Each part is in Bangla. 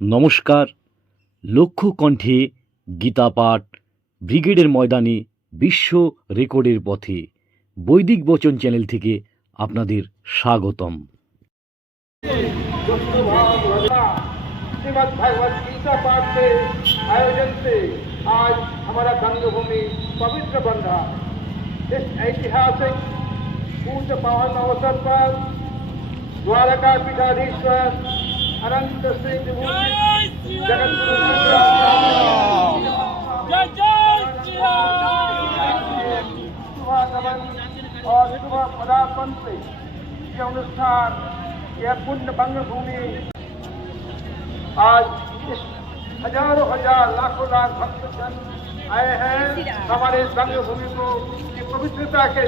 নমস্কার। লক্ষ্য কণ্ঠে গীতা পাঠ ব্রিগেডের ময়দানে বিশ্ব রেকর্ডের পথে বৈদিক বচন চ্যানেল থেকে আপনাদের স্বাগতম। श्रीमद् भगवत गीता पाठ के आयोजन से आज हमारा गंगभूमि पवित्र बन रहा है। इस ऐतिहासिक पूज्य पावन अवसर पर द्वारका पीठाधीश्वर अनंत श्री विभूति जगतगुरु शुभ नमन और शुभ पदार्पण से यह अनुष्ठान, यह पुण्य बंगभूमि आज इस हजारों हजार लाखों लाख भक्तजन आए हैं हमारे रंगभूमि को की पवित्रता के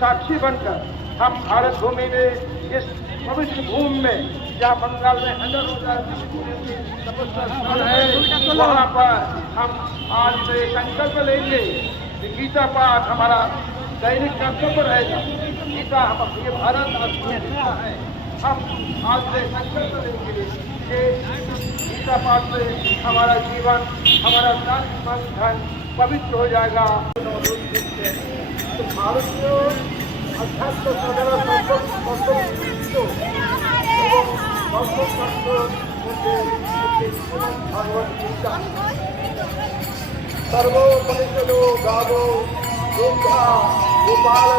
साक्षी बनकर। हम भारत भूमि में इस पवित्र भूमि में जहाँ बंगाल में हजारों हजार तपस्या स्थल है, वहाँ पर हम आज से संकल्प लेंगे कि गीता पाठ हमारा दैनिक कर्तव्य रहेगा। गीता हम अपने भारत और गीता है। हम आज से संकल्प लेंगे कि गीता पाठ से हमारा जीवन, हमारा तन मन धन पवित्र हो जाएगा। तो भारत को अध्यात्म भगवत गीता सर्वोपनिषदो गावो दुग्धा गोपाल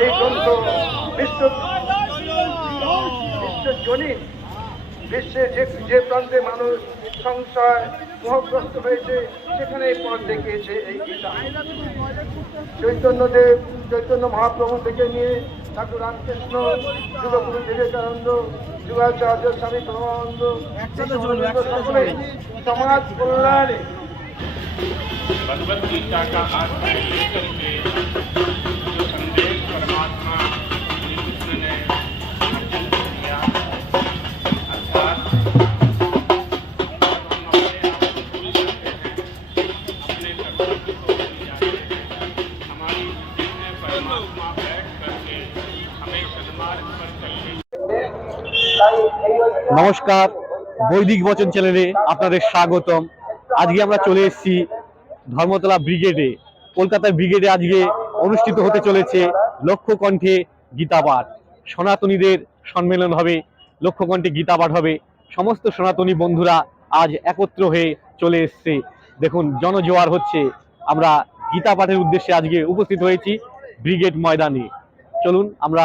এই গ্রন্থ বিশ্বজনীন বিশ্বে যে প্রান্তে মানুষ সংশয় মোহগ্রস্ত হয়েছে সেখানে এই পথ দেখিয়েছে এই গীতা। চৈতন্যদেব, চৈতন্য মহাপ্রভু থেকে নিয়ে ঠাকুর রামকৃষ্ণ, যুগগুরু বিবেকানন্দ, যুগাচার্য স্বামী প্রভানন্দ, সকলে সমাজ কল্যাণে भगवत गीता का आश्रय लेकर के जो संदेश परमात्मा श्री कृष्ण ने अर्जुन को दिया, अर्थात हम अपने आप को भूल जाते हैं, अपने कर्तव्य को भूल जाते हैं, हमारी बुद्धि में परमात्मा बैठ करके हमें सन्मार्ग पर चलने। নমস্কার, বৈদিক বচন চ্যানেলে আপনাদের স্বাগতম। আজকে আমরা চলে এসেছি ধর্মতলা ব্রিগেডে। কলকাতার ব্রিগেডে আজকে অনুষ্ঠিত হতে চলেছে লক্ষ্য কণ্ঠে গীতা পাঠ। সনাতনীদের সম্মেলন হবে, লক্ষ্য কণ্ঠে গীতা পাঠ হবে। সমস্ত সনাতনী বন্ধুরা আজ একত্র হয়ে চলে এসছে। দেখুন, জনজোয়ার হচ্ছে। আমরা গীতা পাঠের উদ্দেশ্যে আজকে উপস্থিত হয়েছি ব্রিগেড ময়দানে। চলুন আমরা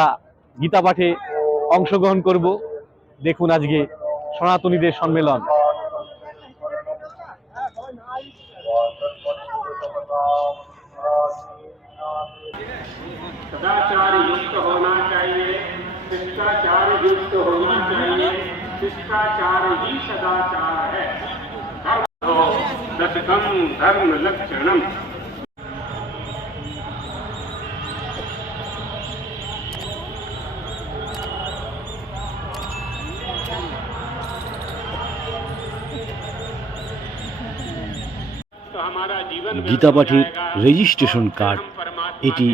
গীতা পাঠে অংশগ্রহণ করব। দেখুন আজকে সনাতনীদের সম্মেলন। सदाचार युक्त होना चाहिए, शिष्टाचार युक्त होना चाहिए, शिष्टाचार ही सदाचार है। दशकम धर्म लक्षणम। গীতা পাঠের রেজিস্ট্রেশন কার্ড, এটি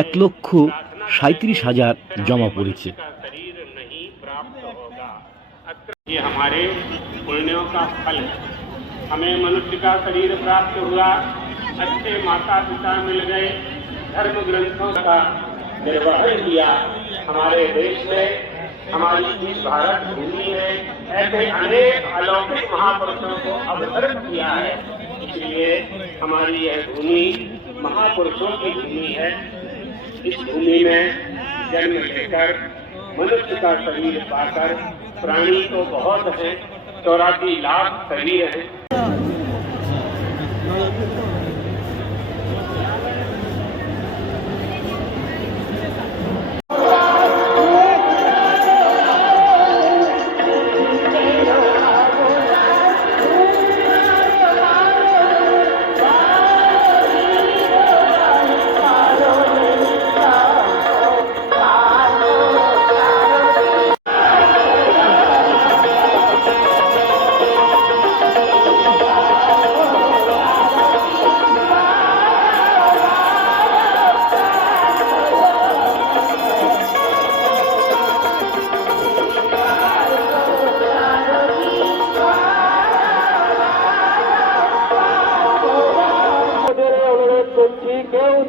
1,37,000 জমা পড়েছে। ये हमारे पुण्यों का फल है। हमें मनुष्य का शरीर प्राप्त हुआ, अच्छे माता पिता मिल गए, धर्म ग्रंथों का निर्वहन किया। हमारे देश में, हमारी इस भारत भूमि में ऐसे अनेक अलौकिक महापुरुषों को अवतरित किया है। इसलिए हमारी यह भूमि महापुरुषों की भूमि है। इस भूमि में जन्म लेकर मनुष्य का शरीर पाकर, प्राणी तो बहुत हैं, 84 लाख शरीर हैं।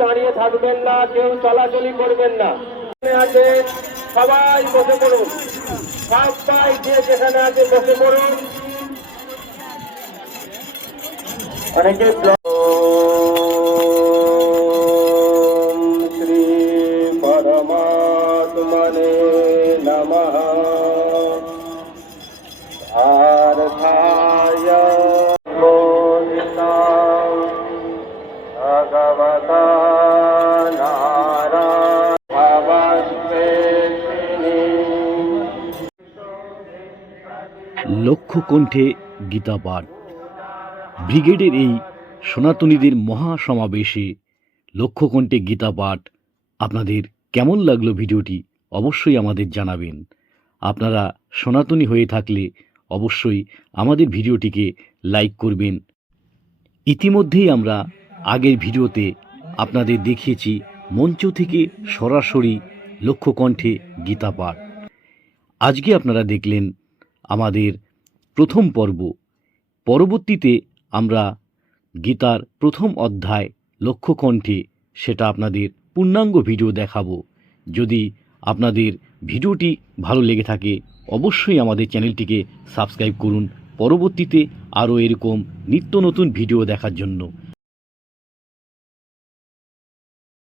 দাঁড়িয়ে থাকবেন না, কেউ চলাচলি করবেন না। আছে সবাই বসে পড়ুন, সবাই যে যেখানে আছে বসে পড়ুন। অনেকে শ্রী পরমাত্মনে নমঃ। আর্থায় মোদিতাং ভগবতা লক্ষ কণ্ঠে গীতা পাঠ। ব্রিগেডের এই সনাতনীদের মহাসমাবেশে লক্ষ কণ্ঠে গীতা পাঠ আপনাদের কেমন লাগলো ভিডিওটি অবশ্যই আমাদের জানাবেন। আপনারা সনাতনী হয়ে থাকলে অবশ্যই আমাদের ভিডিওটিকে লাইক করবেন। ইতিমধ্যেই আমরা আগের ভিডিওতে আপনাদের দেখিয়েছি মঞ্চ থেকে সরাসরি লক্ষ কণ্ঠে গীতা পাঠ। আজকে আপনারা দেখলেন আমাদের প্রথম পর্ব। পরবর্তীতে আমরা গীতার প্রথম অধ্যায় লক্ষ কণ্ঠে সেটা আপনাদের পূর্ণাঙ্গ ভিডিও দেখাবো। যদি আপনাদের ভিডিওটি ভালো লেগে থাকে অবশ্যই আমাদের চ্যানেলটিকে সাবস্ক্রাইব করুন পরবর্তীতে আরও এরকম নিত্য নতুন ভিডিও দেখার জন্য।